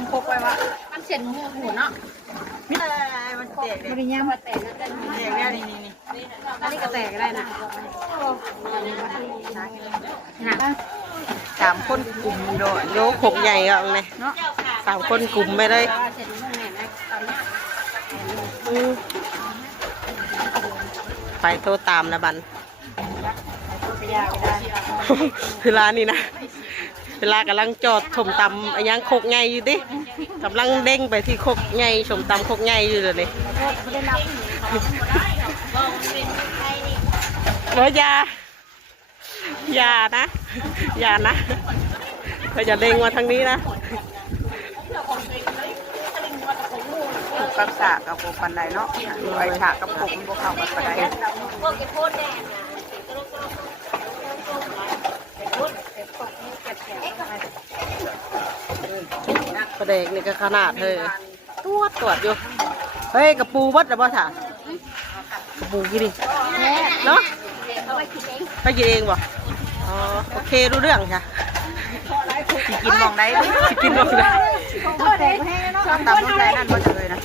มพกไว้ว่า มันเสร็จหัวหูเนาะ มีอะไรมันแตกเลย บริยามมาแตกนั่น แตกแล้วนี่ อันนี้ก็แตกได้นะหนัก สามคนกลุ่มโดดโยกหกใหญ่เอาเลยเนาะสามคนกลุ่มไม่ได้ เสร็จมุ่งแน่นะตอนนี้ ไปโทรตามนะบัน ไปยาก็ได้ เวลานี่นะเวลากำลังจอดชมตำอันยังโคกใหญ่อยู่ดิกำลังเด้งไปที่โคกใหญ่ชมตำโคกใหญ่อยู่เลย ไม่ได้นับ อย่านะอย่านะเขาจะเด้งมาทางนี้นะกับสากกับโคปันไดเนาะไอฉากกับโคมันบวกเข้ากับปันไดประเด็กนี่ก็ขนาดเธอตรวจอยู่เฮ้ยกระปูวัดหรือเปล่าถ่ากระปูกี่ดิเนาะไปกินเองบ่อ๋อโอเครู้เรื่องค่ะสิกินมองได้สิกินมองได้ตำรถไหนนั่นบ่จะเลยนะ